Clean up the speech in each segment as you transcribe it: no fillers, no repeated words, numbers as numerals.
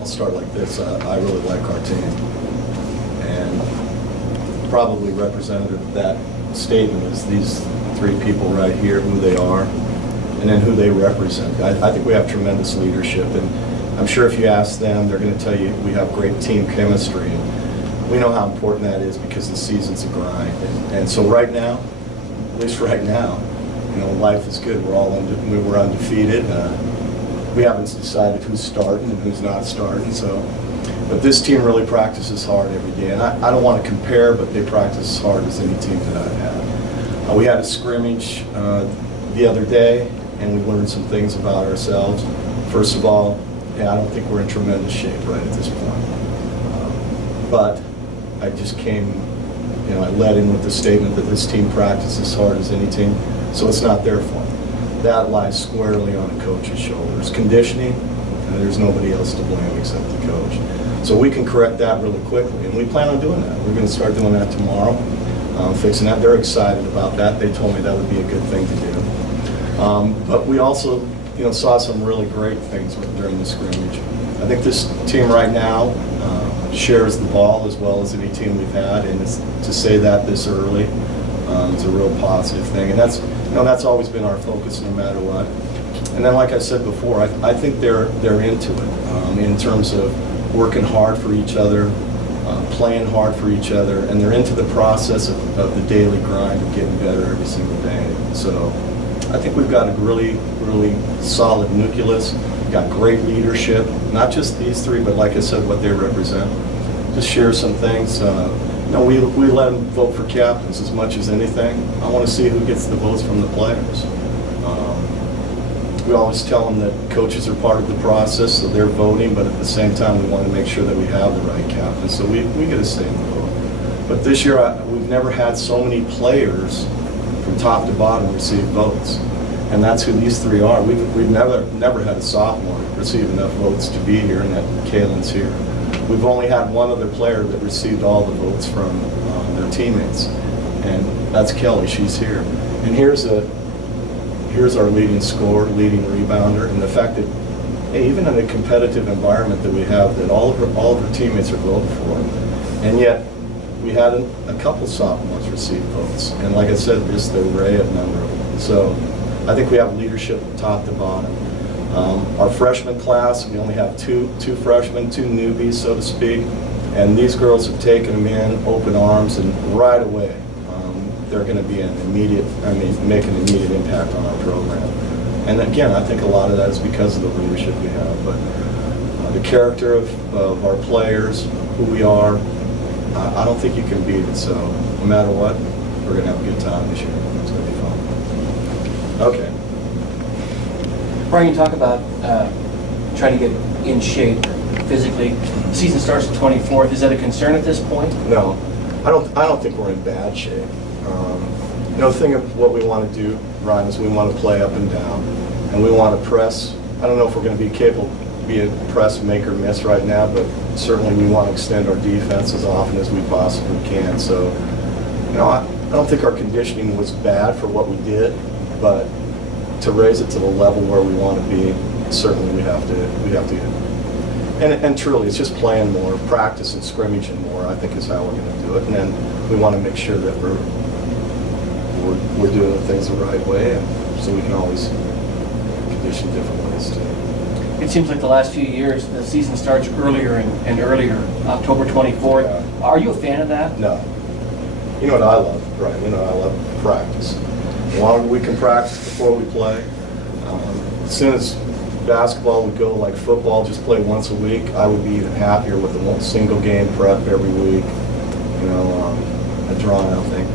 I'll start like this. I really like our team. And probably representative of that statement is these three people right here, who they are, and then who they represent. I think we have tremendous leadership, and I'm sure if you ask them, they're going to tell you we have great team chemistry. And we know how important that is because the season's a grind. And so right now, at least right now, life is good. We're undefeated. We haven't decided who's starting and who's not starting. But this team really practices hard every day. And I don't want to compare, but they practice as hard as any team that I've had. We had a scrimmage the other day, and we learned some things about ourselves. First of all, I don't think we're in tremendous shape right at this point. But I just I led in with the statement that this team practices as hard as any team, so it's not their fault. That lies squarely on the coach's shoulders. Conditioning, and there's nobody else to blame except the coach. So we can correct that really quickly, and we plan on doing that. We're going to start doing that tomorrow, fixing that. They're excited about that. They told me that would be a good thing to do. But we also, saw some really great things during the scrimmage. I think this team right now shares the ball as well as any team we've had, and to say that this early is a real positive thing. And that's always been our focus no matter what. And then, like I said before, I think they're into it in terms of working hard for each other, playing hard for each other, and they're into the process of the daily grind of getting better every single day. So I think we've got a really, really solid nucleus. We've got great leadership, not just these three, but like I said, what they represent. Just share some things. We let them vote for captains as much as anything. I want to see who gets the votes from the players. We always tell them that coaches are part of the process, so they're voting, but at the same time, we want to make sure that we have the right captain, so we get a say in the vote. But this year, we've never had so many players from top to bottom receive votes, and that's who these three are. We've never had a sophomore receive enough votes to be here, and that Kaylin's here. We've only had one other player that received all the votes from their teammates, and that's Kelly. She's here. And here's our leading scorer, leading rebounder, and the fact that even in a competitive environment that we have, that all of her teammates are voting for, and yet we had a couple sophomores receive votes, and like I said, just the array of number of them. So I think we have leadership from top to bottom. Our freshman class, we only have two freshmen, two newbies, so to speak, and these girls have taken them in open arms, and right away they're going to be make an immediate impact on our program. And again, I think a lot of that is because of the leadership we have, but the character of our players, who we are, I don't think you can beat it. So no matter what, we're going to have a good time this year. It's going to be fun. Okay. Brian, you talk about trying to get in shape physically. The season starts the 24th. Is that a concern at this point? No, I don't think we're in bad shape. The thing of what we want to do, Ryan, is we want to play up and down, and we want to press. I don't know if we're going to be capable of being a press make or miss right now, but certainly we want to extend our defense as often as we possibly can. So, I don't think our conditioning was bad for what we did, but to raise it to the level where we want to be, certainly we have to. And truly, it's just playing more, practice and scrimmaging more, I think is how we're going to do it. And then we want to make sure that we're doing the things the right way, and so we can always condition different ways too. It seems like the last few years, the season starts earlier and earlier, October 24th. Yeah. Are you a fan of that? No. You know what I love, Brian? I love practice. The longer we can practice before we play, as soon as basketball would go like football, just play once a week, I would be even happier with a single game prep every week, a drawn-out thing.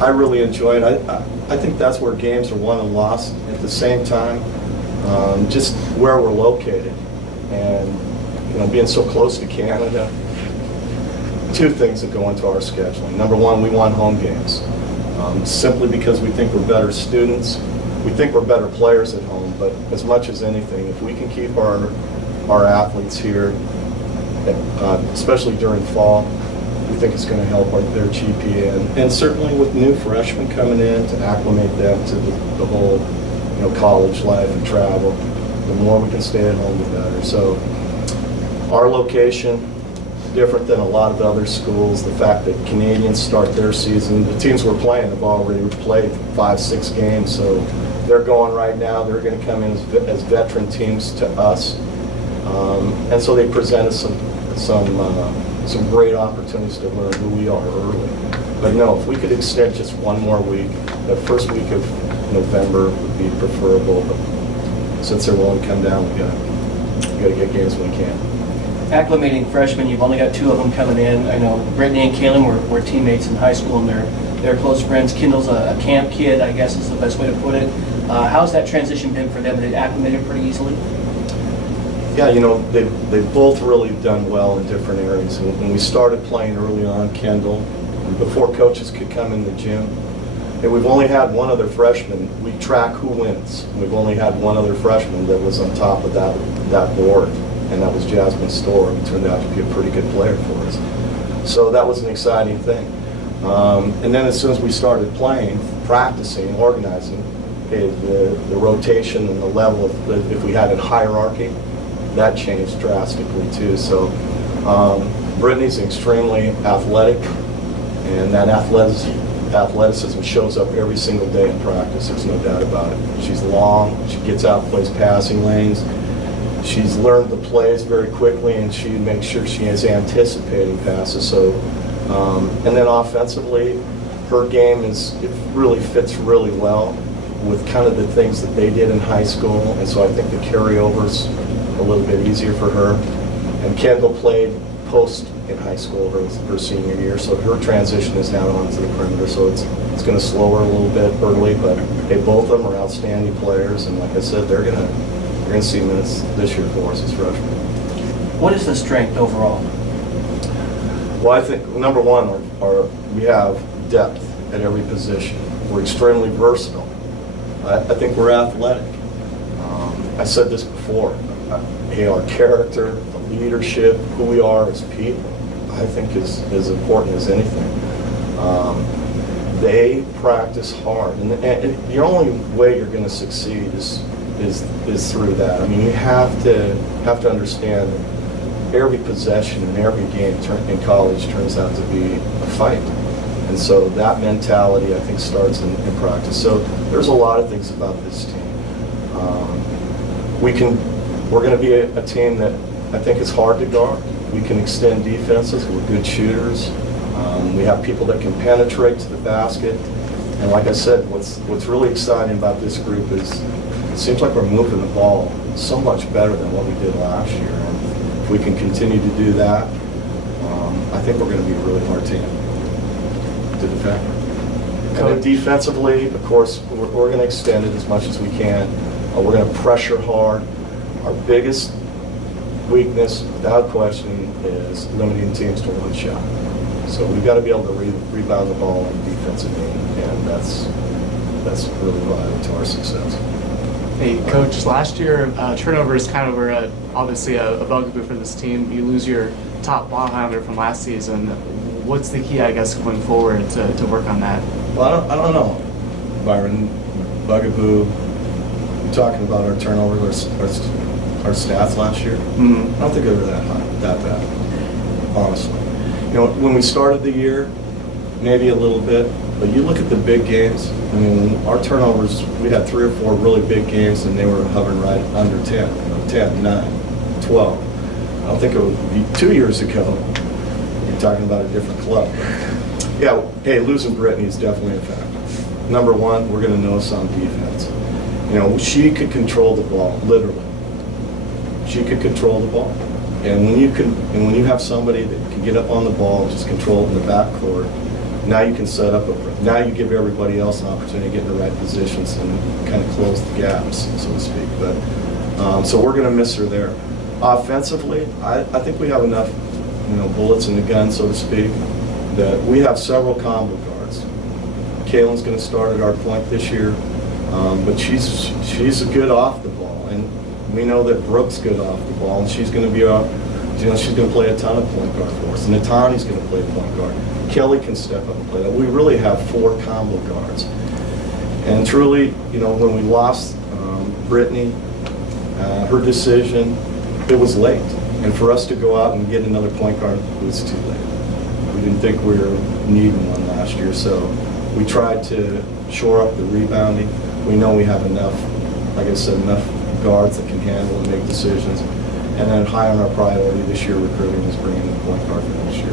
I really enjoy it. I think that's where games are won and lost. At the same time, just where we're located, and being so close to Canada. Two things that go into our scheduling. Number one, we want home games, simply because we think we're better students. We think we're better players at home, but as much as anything, if we can keep our athletes here, especially during fall, we think it's going to help their GPA, and certainly with new freshmen coming in to acclimate them to the whole college life and travel. The more we can stay at home, the better. So our location, different than a lot of other schools. The fact that Canadians start their season, the teams we're playing have already played 5-6 games, so they're going right now. They're going to come in as veteran teams to us, and so they present us some great opportunities to learn who we are early. But no, if we could extend just one more week, the first week of November would be preferable. But since they're willing to come down, we got to get games when we can. Acclimating freshmen, you've only got 2 of them coming in. I know Brittany and Kaylin were teammates in high school, and they're close friends. Kendall's a camp kid, I guess is the best way to put it. How's that transition been for them? They acclimated pretty easily? Yeah, they've both really done well in different areas. When we started playing early on, Kendall, before coaches could come in the gym, and we've only had one other freshman. We track who wins. We've only had one other freshman that was on top of that board, and that was Jasmine Storr, who turned out to be a pretty good player for us. So that was an exciting thing. And then as soon as we started playing, practicing, organizing, the rotation and the level of, if we had a hierarchy, that changed drastically too. So Brittany's extremely athletic, and that athleticism shows up every single day in practice. There's no doubt about it. She's long, she gets out, plays passing lanes. She's learned the plays very quickly, and she makes sure she is anticipating passes. So, and then offensively, her game it really fits really well with kind of the things that they did in high school, and so I think the carryover's a little bit easier for her. And Kendall played post in high school her senior year, so her transition is now onto the perimeter, so it's going to slow her a little bit early, but both of them are outstanding players, and like I said, they're going to see minutes this year for us as freshmen. What is the strength overall? Well, I think number one, we have depth at every position. We're extremely versatile. I think we're athletic. I said this before. Our character, the leadership, who we are as people, I think is as important as anything. They practice hard, and the only way you're going to succeed is through that. I mean, you have to understand that every possession and every game in college turns out to be a fight. And so that mentality, I think, starts in practice. So there's a lot of things about this team. We're going to be a team that I think is hard to guard. We can extend defenses. We're good shooters. We have people that can penetrate to the basket. And like I said, what's really exciting about this group is it seems like we're moving the ball so much better than what we did last year. And if we can continue to do that, I think we're going to be a really hard team to defend. And then defensively, of course, we're going to extend it as much as we can. We're going to pressure hard. Our biggest weakness, without question, is limiting teams to one shot. So we've got to be able to rebound the ball on the defensive end, and that's really vital to our success. Hey, Coach, last year turnovers kind of were obviously a bugaboo for this team. You lose your top ball handler from last season. What's the key, I guess, going forward to work on that? Well, I don't know, Byron. Bugaboo. You're talking about our turnovers, our stats last year. Mm-hmm. I don't think they were that high, that bad, honestly. When we started the year, maybe a little bit, but you look at the big games. I mean, our turnovers, we had 3 or 4 really big games, and they were hovering right under 10, 10, 9, 12. I don't think it would be 2 years ago. You're talking about a different club. Yeah, hey, losing Brittany is definitely a factor. Number one, we're going to notice on defense. She could control the ball, literally. She could control the ball. And when you have somebody that can get up on the ball and just control it in the backcourt, now you can set up now you give everybody else an opportunity to get in the right positions and kind of close the gaps, so to speak. But so we're going to miss her there. Offensively, I think we have enough, bullets in the gun, so to speak, that we have several combo guards. Kaylin's going to start at our point this year, but she's good off the ball, and we know that Brooke's good off the ball, and she's going to be she's going to play a ton of point guard for us. And Natani's going to play point guard. Kelly can step up and play that. We really have 4 combo guards. And truly, when we lost Brittany, Her decision, it was late. And for us to go out and get another point guard, it was too late. We didn't think we were needing one last year, so we tried to shore up the rebounding. We know we have enough, like I said, enough guards that can handle and make decisions. And then high on our priority this year, recruiting is bringing in a point guard for next year.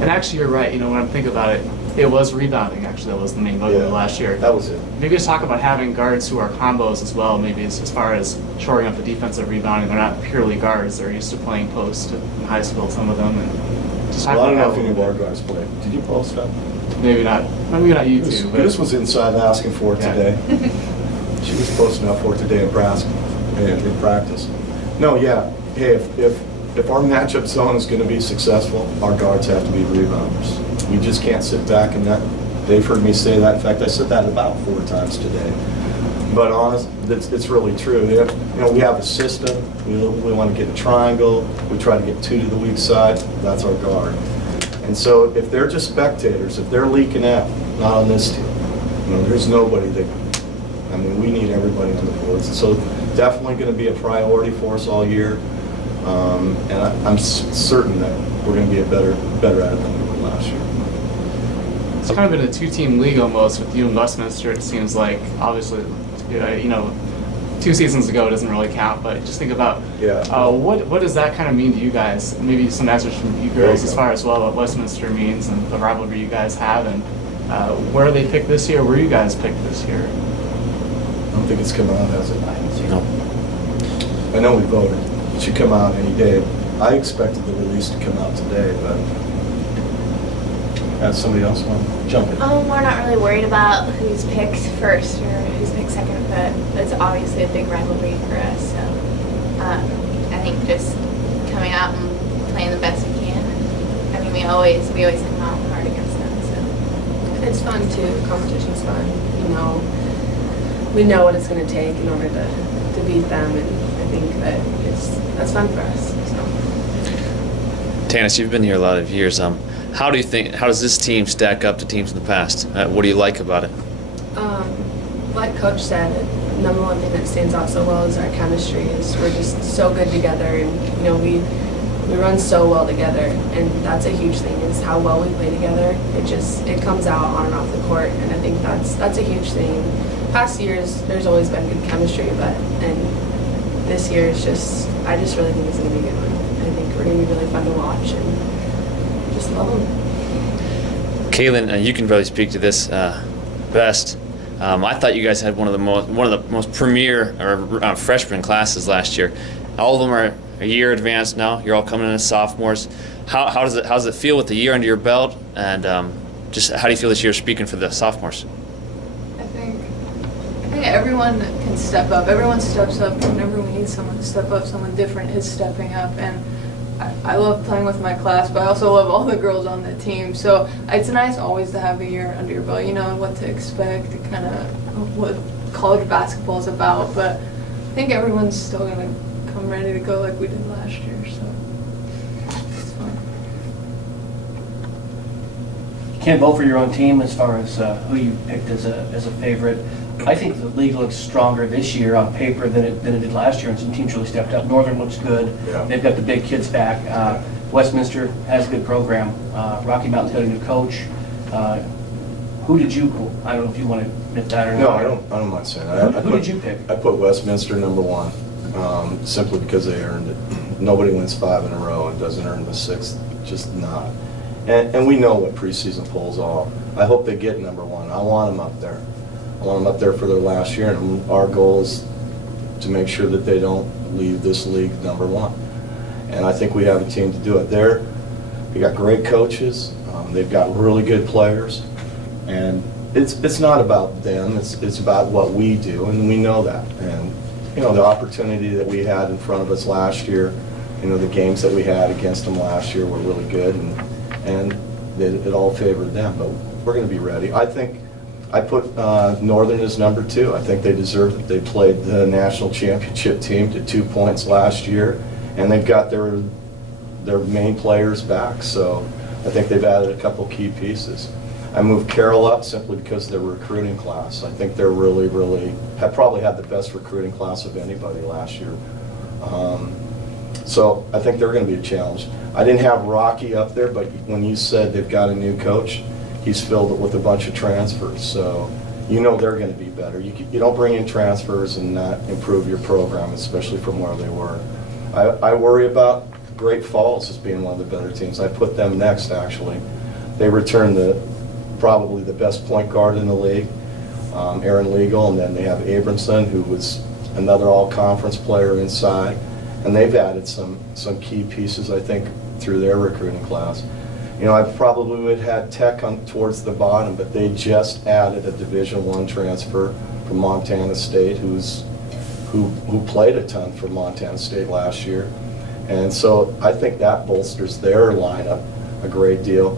And actually, you're right. When I'm thinking about it, it was rebounding. Actually, that was the main motive last year. That was it. Maybe just talk about having guards who are combos as well. Maybe as far as shoring up the defensive rebounding, they're not purely guards. They're used to playing post in high school, some of them. And just talk Well, I don't about know if that any a of little our bit. guys played. Did you post up? Maybe not. Maybe not you two. But This was inside asking for it Yeah. today. She was posting up for it today in practice. No, yeah. Hey, if our matchup zone is going to be successful, our guards have to be rebounders. We just can't sit back and that. They've heard me say that. In fact, I said that about 4 times today. But honest, it's really true. We have a system. We want to get a triangle. We try to get 2 to the weak side. That's our guard. And so if they're just spectators, if they're leaking out, not on this team, there's nobody that. We need everybody on the boards. And so definitely going to be a priority for us all year. And I'm certain that we're going to be better at it than we were last year. it's kind of been a 2-team league almost with you and Westminster. It seems like obviously, 2 seasons ago it doesn't really count. But just think about what does that kind of mean to you guys? Maybe some answers from you girls as far as well what Westminster means and the rivalry you guys have and where they picked this year, where you guys picked this year. I don't think it's come out, has it? No. I know we voted. It should come out any day. I expected the release to come out today, but has somebody else want to jump in? We're not really worried about who's picked first or who's picked second, but it's obviously a big rivalry for us. So I think just coming out and playing the best we can. We always come out hard against them. So It's fun too. The competition's fun. We know what it's going to take in order to beat them, and I think that's fun for us. So. Tanis, you've been here a lot of years. How does this team stack up to teams in the past? What do you like about it? Like Coach said, the number one thing that stands out so well is our chemistry. We're just so good together, and we run so well together, and that's a huge thing. Is how well we play together. It comes out on and off the court, and I think that's a huge thing. Past years, there's always been good chemistry, and this year I just really think it's going to be a good one. I think we're going to be really fun to watch, and just love them. Kaylin, you can probably speak to this best. I thought you guys had one of the most premier freshman classes last year. All of them are a year advanced now. You're all coming in as sophomores. How does it feel with the year under your belt? And just how do you feel this year speaking for the sophomores? I think everyone can step up. Everyone steps up whenever we need someone to step up. Someone different is stepping up, and I love playing with my class, but I also love all the girls on the team. So it's nice always to have a year under your belt. You know what to expect, kind of what college basketball is about. But I think everyone's still gonna come ready to go like we did last year. So it's fun. You can't vote for your own team as far as who you picked as a favorite. I think the league looks stronger this year on paper than it did last year, and some teams really stepped up. Northern looks good. Yeah. They've got the big kids back. Westminster has a good program. Rocky Mountain's got a new coach. Who did you? I don't know if you want to admit that or not. No, I don't mind saying that. Who did you pick? I put Westminster number 1, simply because they earned it. Nobody wins 5 in a row and doesn't earn the 6th, just not. And we know what preseason polls are. I hope they get number 1. I want them up there. I want them up there for their last year, and our goal is to make sure that they don't leave this league number 1. And I think we have a team to do it. They got great coaches. They've got really good players, and it's not about them. It's about what we do, and we know that. And the opportunity that we had in front of us last year, the games that we had against them last year were really good, and it all favored them. But we're going to be ready. I think I put Northern as number 2. I think they deserve it. They played the national championship team to 2 points last year, and they've got their main players back. So I think they've added a couple key pieces. I moved Carol up simply because of their recruiting class. I think they're really have probably had the best recruiting class of anybody last year. So I think they're going to be a challenge. I didn't have Rocky up there, but when you said they've got a new coach, he's filled it with a bunch of transfers. So you know they're going to be better. You don't bring in transfers and not improve your program, especially from where they were. I worry about Great Falls as being one of the better teams. I put them next, actually. They returned probably the best point guard in the league, Aaron Legal, and then they have Abramson, who was another all-conference player inside. And they've added some key pieces, I think, through their recruiting class. You know, I probably would have had Tech towards the bottom, but they just added a Division I transfer from Montana State, who played a ton for Montana State last year. And so I think that bolsters their lineup a great deal.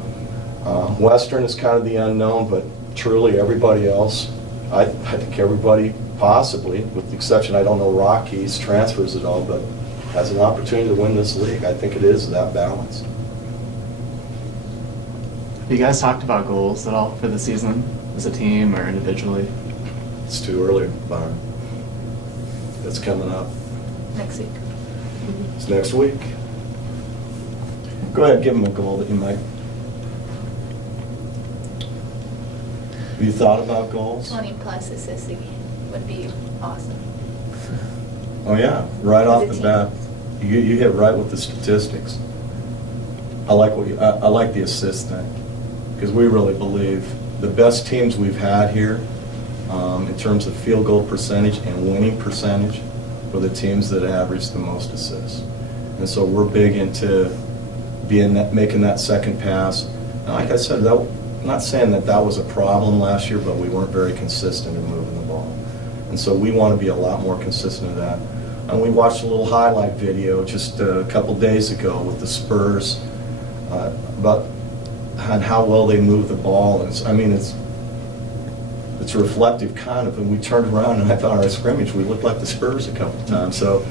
Western is kind of the unknown, but truly everybody else, I think everybody possibly, with the exception, I don't know Rockies transfers at all, but has an opportunity to win this league. I think it is that balance. Have you guys talked about goals at all for the season, as a team or individually? It's too early, Byron. It's coming up. Next week. It's next week. Go ahead, give them a goal that you might. Have you thought about goals? 20 plus assists a game would be awesome. Oh yeah, right off As the a bat, you hit right with the statistics. I like I like the assist thing, because we really believe the best teams we've had here, in terms of field goal percentage and winning percentage, were the teams that average the most assists. And so we're big into making that second pass. And like I said, I'm not saying that was a problem last year, but we weren't very consistent in moving the ball. And so we want to be a lot more consistent in that. And we watched a little highlight video just a couple days ago with the Spurs about how well they move the ball. And it's reflective kind of, and we turned around and I thought our scrimmage, we looked like the Spurs a couple of times. So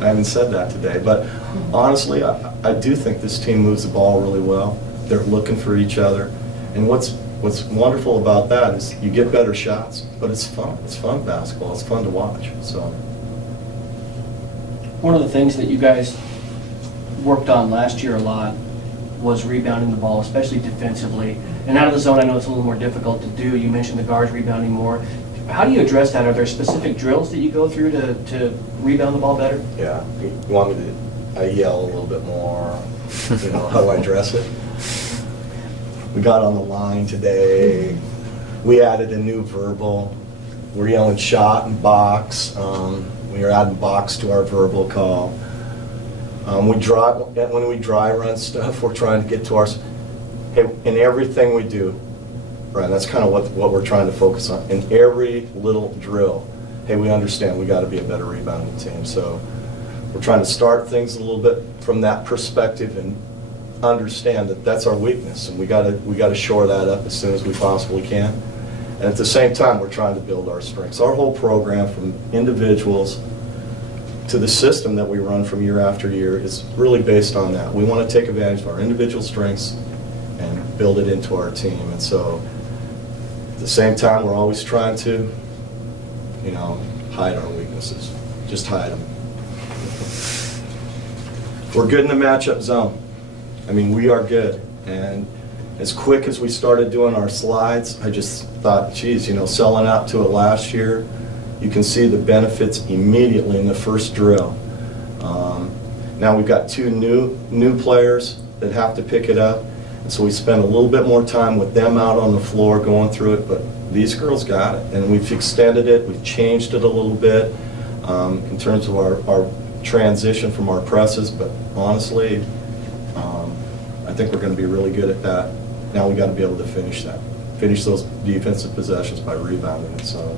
I haven't said that today, but honestly, I do think this team moves the ball really well. They're looking for each other. And what's wonderful about that is you get better shots, but it's fun. It's fun basketball. It's fun to watch. So One of the things that you guys worked on last year a lot was rebounding the ball, especially defensively. And out of the zone, I know it's a little more difficult to do. You mentioned the guards rebounding more. How do you address that? Are there specific drills that you go through to rebound the ball better? yeah, you want me to yell a little bit more, how I address it? We got on the line today. We added a new verbal. We're yelling shot and box. We are adding box to our verbal call. When we dry run stuff, we're trying to get to hey, in everything we do, Brian, that's kind of what we're trying to focus on. In every little drill, hey, we understand we got to be a better rebounding team. So we're trying to start things a little bit from that perspective and understand that that's our weakness, and we got to shore that up as soon as we possibly can. And at the same time, we're trying to build our strengths. Our whole program, from individuals to the system that we run from year after year, is really based on that. We want to take advantage of our individual strengths and build it into our team. And so at the same time, we're always trying to, hide our weaknesses. Just hide them. We're good in the matchup zone. We are good. And as quick as we started doing our slides, I just thought, geez, selling out to it last year, you can see the benefits immediately in the first drill. Now we've got two new players that have to pick it up, and so we spend a little bit more time with them out on the floor going through it, but these girls got it, and we've extended it, we've changed it a little bit in terms of our transition from our presses, but honestly, I think we're going to be really good at that. Now we got to be able to finish those defensive possessions by rebounding it. So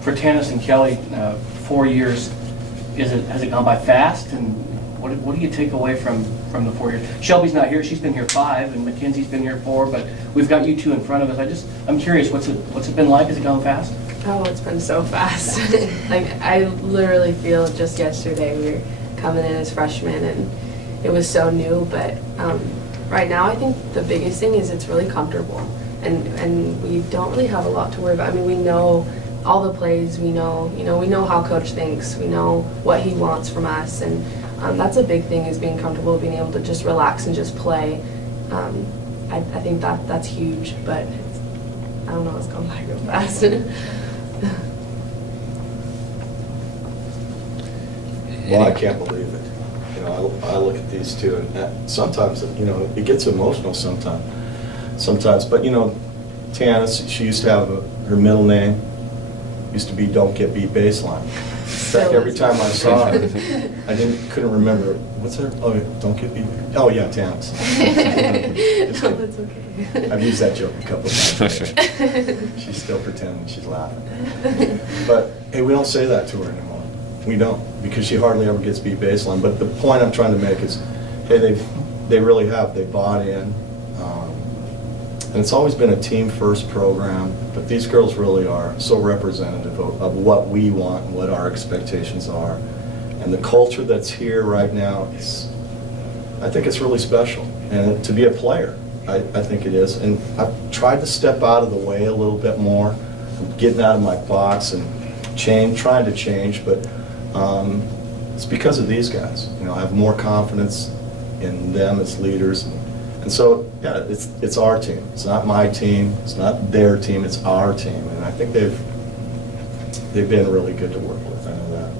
For Tanis and Kelly, 4 years, has it gone by fast? And what do you take away from the 4 years? Shelby's not here; she's been here 5, and Mackenzie's been here 4. But we've got you two in front of us. I'm curious, what's it been like? Has it gone fast? Oh, it's been so fast. I literally feel just yesterday we were coming in as freshmen and it was so new, but right now, I think the biggest thing is it's really comfortable, and we don't really have a lot to worry about. I mean, we know all the plays, we know how coach thinks, we know what he wants from us, and that's a big thing, is being comfortable, being able to just relax and just play. I think that's huge, but I don't know, it's going by real fast. Well, I can't believe it. You know, I look at these two, and sometimes, you know, it gets emotional sometimes. But, you know, Tana, she used to have her middle name, used to be Don't Get Beat Baseline. In fact, every time I saw her, I couldn't remember, what's her, oh, Don't Get Beat, oh yeah, Tana's. Oh, that's okay. I've used that joke a couple of times. She's still pretending she's laughing. But, hey, we don't say that to her anymore. We don't, because she hardly ever gets beat baseline. But the point I'm trying to make is, hey, they really have. They bought in. And it's always been a team-first program, but these girls really are so representative of what we want and what our expectations are. And the culture that's here right now, I think it's really special. And to be a player, I think it is. And I've tried to step out of the way a little bit more, getting out of my box and trying to change, but it's because of these guys. You know, I have more confidence in them as leaders. And so, yeah, it's our team. It's not my team. It's not their team. It's our team. And I think they've been really good to work with. I know that.